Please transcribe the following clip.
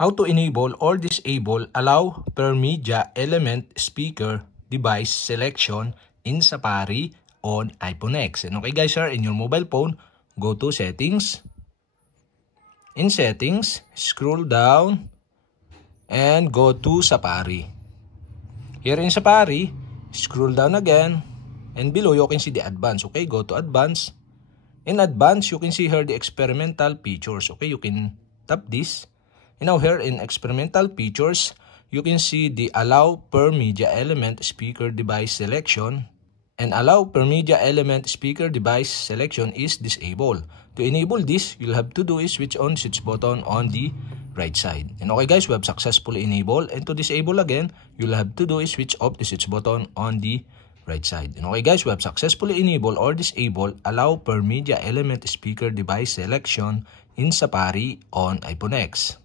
How to enable or disable allow per media element speaker device selection in Safari on iPhone X. And okay guys, in your mobile phone, go to settings. In settings, scroll down and go to Safari. Here in Safari, scroll down again and below you can see the advanced. Okay, go to advanced. In advanced, you can see here the experimental features. Okay, you can tap this. And now here in experimental features, you can see the allow per media element speaker device selection. And allow per media element speaker device selection is disabled. To enable this, you'll have to do is switch on switch button on the right side. And okay guys, we have successfully enabled. And to disable again, you'll have to do is switch off the switch button on the right side. And okay guys, we have successfully enabled or disabled allow per media element speaker device selection in Safari on iPhone X.